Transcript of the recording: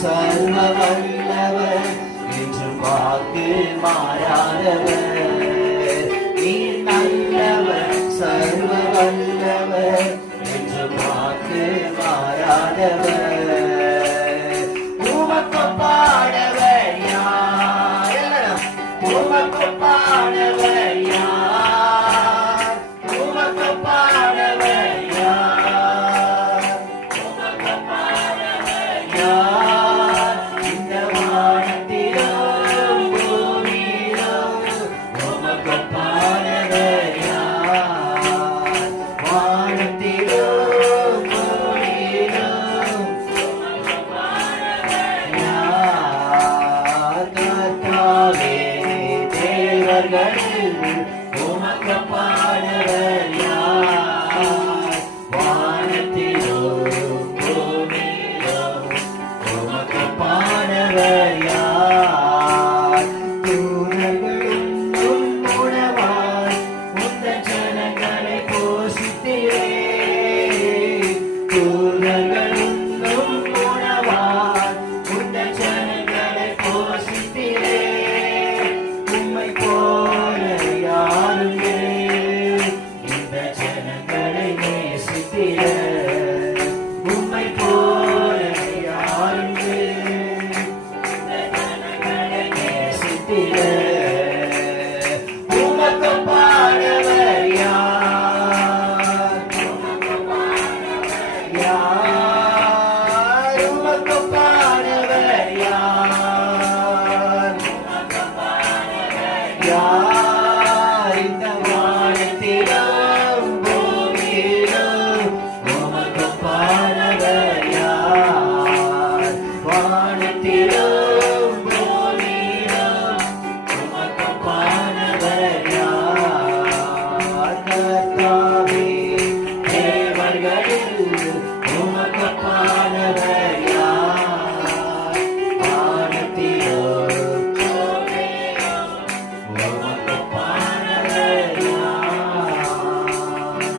சர்வ வல்லவர் என்று வாக்கு மாறாதவர். நீர் நல்லவர், சர்வ வல்லவர் என்று வாக்கு மாறாதவர். உமக்கு பாடவர் யார்? உமக்கு பாடவர் யார்? உமக்கு பாடவர் யார்? உமக்கு பாடவர் யார்? உமக்கு பாடவர் யார்? வானத்திலும் பூமியிலும் உமக்கு பாடவர் யார்? தூதர்களும் உணவாய் உந்தன் ஜனங்களை போஷித்தீரே. தூதர்களும் உணவாய் உந்தன் ஜனங்களை போஷித்தீரே. உம்மை போல யாருமே இந்த ஜனங்களை நேசித்திட. உம்மை போல யாருமே இந்த ஜனங்களை நேசித்திட. உமக்கு பாடவர் யார்? உமக்கு பாடவர் யார்? உமக்கு பாடவர் யார்? உமக்கு பாடவர் யார்? இந்த வானத்திலும் பூமியிலும் உமக்கு பாடவர் யார்? வானத்திலும் பூமியிலும் உமக்கு பாடவர் யார்? கர்த்தாவே, தேவர்களில் உமக்கு